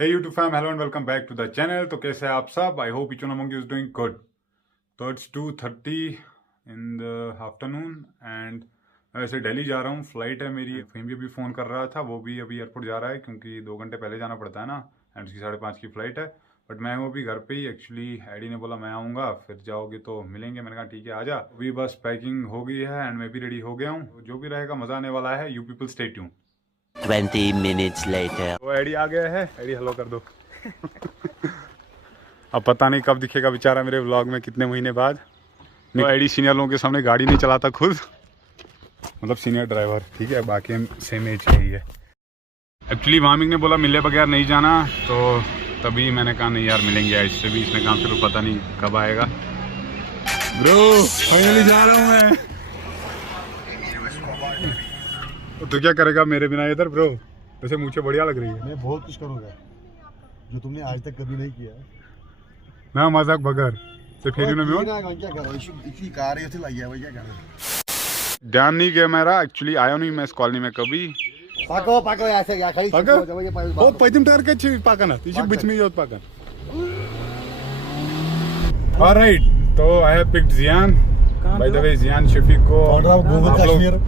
Hey YouTube fam, hello and welcome back to the channel. तो कैसे हैं आप सब? I hope each one among you is doing good. तो it's 2:30 in the afternoon and मैं वैसे दिल्ली जा रहा हूँ. फ्लाइट है मेरी. फहीम भी फ़ोन कर रहा था, वो भी अभी एयरपोर्ट जा रहा है क्योंकि 2 घंटे पहले जाना पड़ता है ना, एंड उसकी 5:30 की फ़्लाइट है. बट मैं हूँ अभी घर पे ही. एक्चुअली एडी ने बोला मैं आऊँगा, फिर जाओगे तो मिलेंगे. मैंने कहा ठीक है आजा. अभी बस पैकिंग हो गई है एंड मैं भी रेडी हो गया हूँ. जो भी रहेगा मज़ा आने वाला है. You people stay tuned. 20 minutes later. वो एडी आ गया है. एडी हेलो कर दो. अब पता नहीं कब दिखेगा बेचारा मेरे व्लॉग में, कितने महीने बाद. तो एडी सीनियर लोगों के सामने गाड़ी नहीं चलाता खुद, मतलब सीनियर ड्राइवर, ठीक है. बाकी हम सेम एज के ही है. एक्चुअली मामिक ने बोला मिले बगैर नहीं जाना, तो तभी मैंने कहा नहीं यार मिलेंगे. इससे भी इसने काम फिर पता नहीं कब आएगा. ब्रो फाइनली जा रहा हूँ मैं. तो क्या करेगा मेरे बिना इधर ब्रो? वैसे मुझे बढ़िया लग रही है. मैं बहुत कुछ करूँगा जो तुमने आज तक कभी नहीं किया. ना मजाक बगैर से फिर में क्या करो इसी कार है लग गया भाई, क्या करो. ध्यान नहीं गया मेरा. एक्चुअली आया नहीं मैं इस कॉलोनी में कभी. पाको पाको ऐसे क्या खाली पाको ओ पैदम टार के छी पाकना इसी बीच में योत पाकन. ऑलराइट, तो I have picked Jiyan. By the way Jiyan Shafiq को घूमर कश्मीर.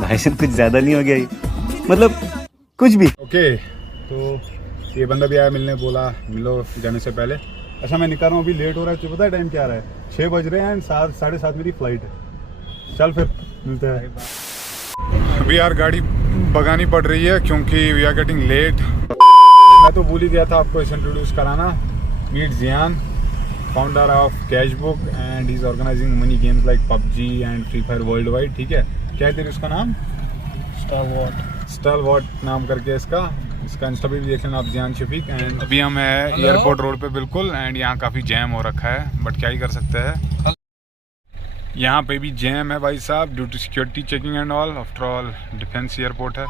भाई साहब कुछ ज्यादा नहीं हो गया ये? मतलब कुछ भी. ओके, तो ये बंदा भी आया मिलने, बोला मिलो जाने से पहले. अच्छा मैं निकल रहा हूँ, अभी लेट हो रहा है. तुझे पता है टाइम क्या रहा है? 6 बज रहे हैं एंड 7:30 मेरी फ्लाइट है. चल फिर मिलते हैं. अभी यार गाड़ी भगानी पड़ रही है क्योंकि वी आर गेटिंग लेट. मैं तो भूल ही गया था आपको इसे इंट्रोड्यूस कराना. Meet Jiyan, founder of Cashbook and he is organizing money games like PUBG and free fire worldwide. ठीक है, क्या है तेरे उसका नाम? स्टार वॉट नाम करके इसका इंस्टा पे भी देख लेना आप, जियान शफीक. एंड अभी हम है एयरपोर्ट रोड पे बिल्कुल, एंड यहाँ काफ़ी जैम हो रखा है, बट क्या ही कर सकते हैं. यहाँ पे भी जैम है भाई साहब, due to security checking and all. After all defence airport है.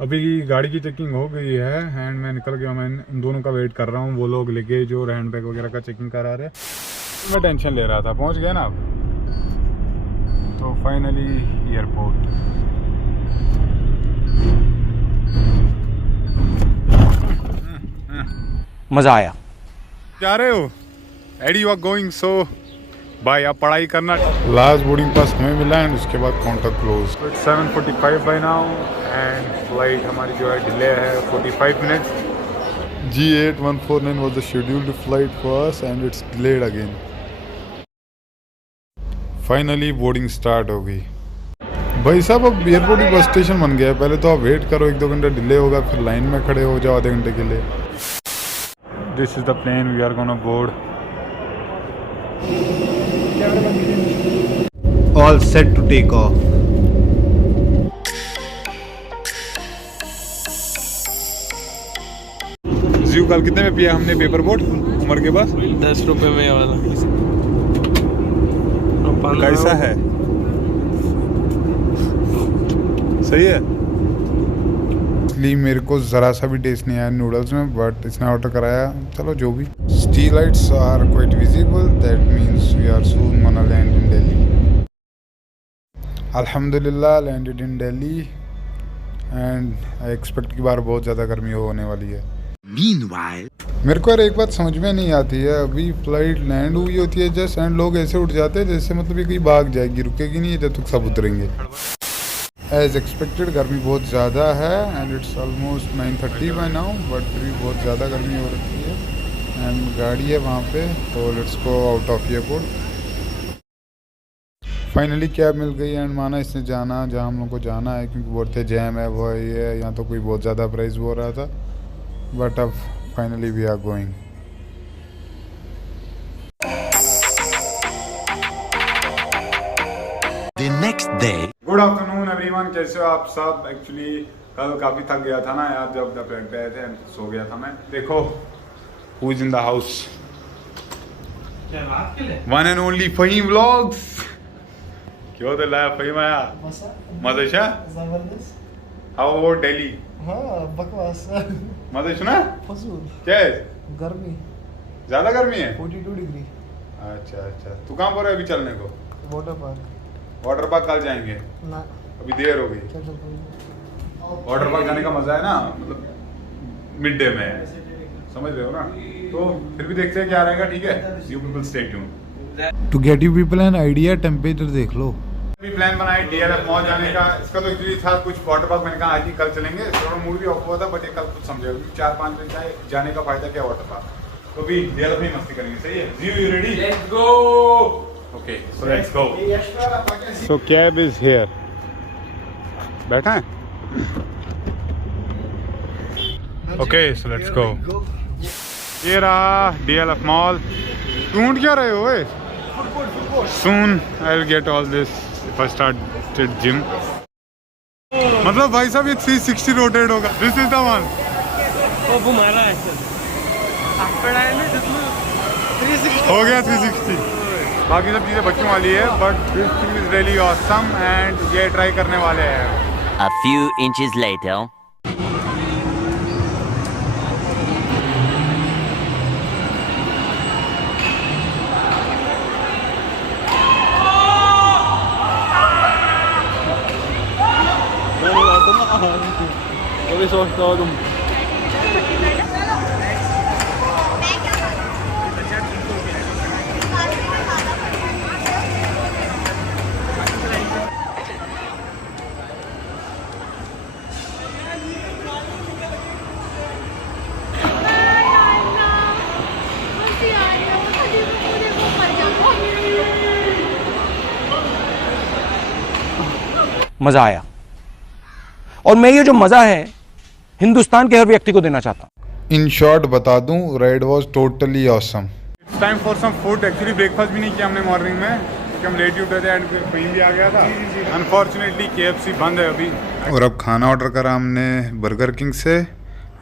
अभी गाड़ी की चेकिंग हो गई है एंड मैं निकल गया. मैं इन दोनों का वेट कर रहा हूँ. वो लोग लगेज और हैंड बैग वगैरह का चेकिंग करा रहे. मैं टेंशन ले रहा था. पहुँच गया ना आप, तो फाइनली एयरपोर्ट. मजा आया. जा रहे हो Eddie? You are going. So भाई आप पढ़ाई करना. लास्ट बोर्डिंग पास हमें मिला एंड उसके बाद counter close. 7:45 by now and flight हमारी जो है डिले है 45 minutes. G8149 was the scheduled flight for us and it's delayed again. Finally boarding start हो गई. भाई साहब अब एयरपोर्ट ही बस स्टेशन बन गया है. पहले तो आप वेट करो, 1-2 घंटे डिले होगा, फिर लाइन में खड़े हो जाओ आधे घंटे के लिए. This is the plane we are gonna board. All set to take off. जीव कल कितने में पिया हमने पेपर बोट उमर के पास? 10 रुपए में ये वाला. कैसा है? सही है. इसलिए मेरे को ज़रा सा भी टेस्ट नहीं आया नूडल्स में, बट इसने ऑर्डर कराया. चलो जो भी. Street lights are quite visible, that means we are soon gonna land in Delhi. अल्हम्दुलिल्लाह landed in Delhi and I expect की बार बहुत ज़्यादा गर्मी होने वाली है. Meanwhile, मेरे को यार एक बात समझ में नहीं आती है. अभी फ्लाइट लैंड हुई होती है जस्ट, एंड लोग ऐसे उठ जाते हैं जैसे मतलब ये कहीं भाग जाएगी, रुकेगी नहीं जब तक सब उतरेंगे. एज एक्सपेक्टेड गर्मी बहुत ज़्यादा है and it's almost 9:30 by now, but फिर भी बहुत ज़्यादा गर्मी हो रखी है. एंड गाड़ी है वहाँ पे, तो let's go out of airport. Finally cab मिल गई एंड माना इसने जाना जहाँ हम लोग को जाना है, क्योंकि बोलते जैम है वो ये है. यहाँ तो कोई बहुत ज़्यादा प्राइस हो रहा था, बट अब finally we are going. the next day. Good afternoon everyone, कैसे हो आप सब? एक्चुअली कल काफ़ी थक गया था ना यार, जब फ्लाइट पे आए थे, सो गया था मैं. देखो who is in the house. One and only Faheem vlogs. क्यों तो लाया फहीम आया? मजा जबरदस्त. How about Delhi? हाँ बकवास. मजा सुना? फसूल. क्या है? गर्मी ज़्यादा गर्मी है? 42 डिग्री. अच्छा अच्छा, तू कहाँ पर है अभी चलने को? Water park. वाटर पार्क कल जाएंगे. ना अभी देर हो गई. चल चल. वाटर पार्क जाने का मजा है ना, मतलब मिड डे में है, समझ रहे हो ना। तो फिर भी देखते हैं क्या रहेगा, ठीक है। You people stay tuned. To get you people an idea temperature देख लो। भी प्लान बनाया DLF मॉल जाने का। इसका तो एक्चुअली था कुछ वाटर पार्क, मैंने कहा आज ही कल चलेंगे, थोड़ा मूड भी ऑफ हुआ था, बट ये कल कुछ समझे 4-5 दिन जाने का फायदा क्या वाटर पार्क। तो भी DLF में मस्ती करेंगे, सही है। जी you ready? Let's go. Okay so let's go. So cab is here, बैठा है। Okay so let's go. ये रहा DLF मॉल। ढूंढ क्या रहे हो? Soon I'll get all this if I started gym. मतलब भाई साहब ये 360 रोटेट होगा। This is the one. वो मारा है हो गया 360। बाकी सब चीज़ें बच्चों वाली है, but this thing is really awesome and ये ट्राई करने वाले हैं। A few inches later. मजा आया, और मैं ये जो मजा है हिंदुस्तान के हर व्यक्ति को देना चाहता हूँ। इन शॉर्ट बता दूं, ride was totally awesome. It's time for some food. Actually breakfast भी नहीं किया हमने मॉर्निंग में, क्योंकि हम लेट ही उठे थे एंड कहीं भी आ गया था। अनफॉर्चुनेटली KFC बंद है अभी। और अब खाना ऑर्डर करा हमने बर्गर किंग से।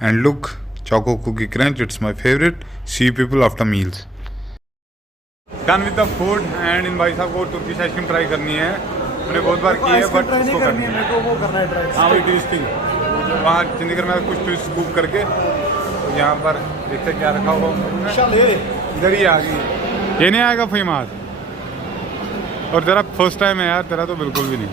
And look, choco cookie crunch, it's my favourite. See people after meals. Done with the food and इन भाई साहब को तुर्किश आइसक्रीम ट्राई करनी है। मैंने बहुत बार की है, बट इसको करनी है। मेरे को वो करना है ट्राई। हाँ वही ट्विस्टिंग, वहाँ चंडीगढ़ में कुछ ट्विस्ट स्कूप करके, तो यहाँ पर देखते क्या रखा होगा। इधर ही आ गई, ये नहीं आएगा फहीमाद। और तेरा फर्स्ट टाइम है यार, तेरा तो बिल्कुल भी नहीं।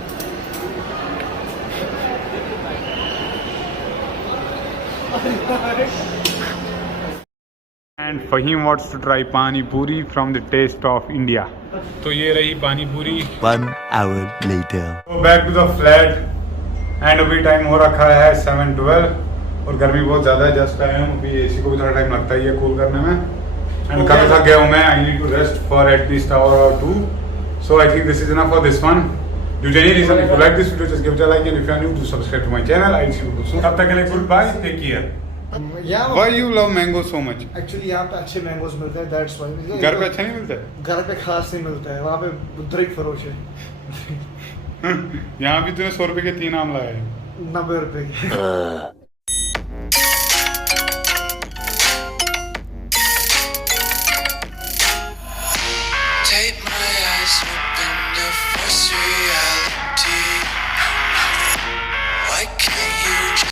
And Faheem wants to try pani puri from the taste of India. तो ये रही pani puri. 1 hour later. Back to the flat and अभी टाइम हो रखा है 7:12 और गर्मी बहुत ज़्यादा है। जस्ट टाइम अभी AC को भी थोड़ा टाइम लगता ही है कूल करने में। एंड कल थक गया हूँ मैं। I need to rest for at least hour और 2। So I think this is enough for this one. Due to any reason, if you like this video, just give it a like, and if you are new, do subscribe to my channel. I'll see you soon. तब तक के लिए goodbye, take care. Why you love mango so much? Actually यहाँ पे अच्छे mangoes मिलते हैं, that's why. घर पे अच्छा नहीं मिलता है? घर पे खास नहीं मिलता है, वहाँ पे उधर फरोश है। यहाँ भी तूने 100 रुपए के 3 आम लाए। 90 रुपए के।